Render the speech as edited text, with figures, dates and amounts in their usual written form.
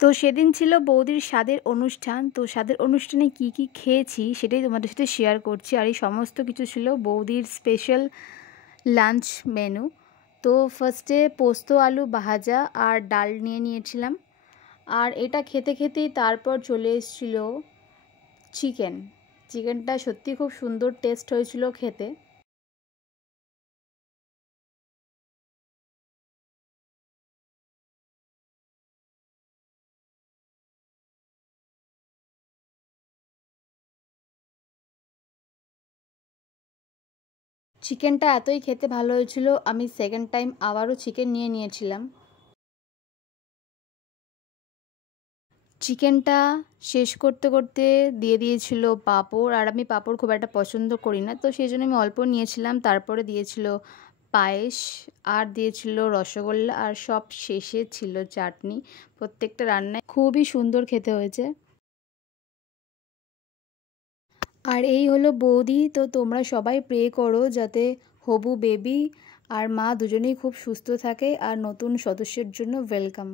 তো সেদিন ছিল বৌদির স্বাদের অনুষ্ঠান। তো স্বাদের অনুষ্ঠানে কি কি খেয়েছি সেটাই তোমাদের সাথে শেয়ার করছি। আর এই সমস্ত কিছু ছিল বৌদির স্পেশাল লাঞ্চ মেনু। তো ফার্স্টে পোস্ত আলু ভাজা আর ডাল নিয়ে নিয়েছিলাম। আর এটা খেতে খেতেই তারপর চলে এসেছিল চিকেন। চিকেনটা সত্যি খুব সুন্দর টেস্ট হয়েছিল খেতে। চিকেনটা এতই খেতে ভালো হয়েছিল, আমি সেকেন্ড টাইম আবারও চিকেন নিয়ে নিয়েছিলাম। চিকেনটা শেষ করতে করতে দিয়ে দিয়েছিল পাঁপড়, আর আমি পাঁপড় খুব একটা পছন্দ করি না, তো সেই জন্য আমি অল্প নিয়েছিলাম। তারপরে দিয়েছিল পায়েস, আর দিয়েছিল রসগোল্লা, আর সব শেষে ছিল চাটনি। প্রত্যেকটা রান্নায় খুবই সুন্দর খেতে হয়েছে। আর এই হলো বৌদি। তো তোমরা সবাই প্রে করো যাতে হবু বেবি আর মা দুজনেই খুব সুস্থ থাকে, আর নতুন সদস্যের জন্য ওয়েলকাম।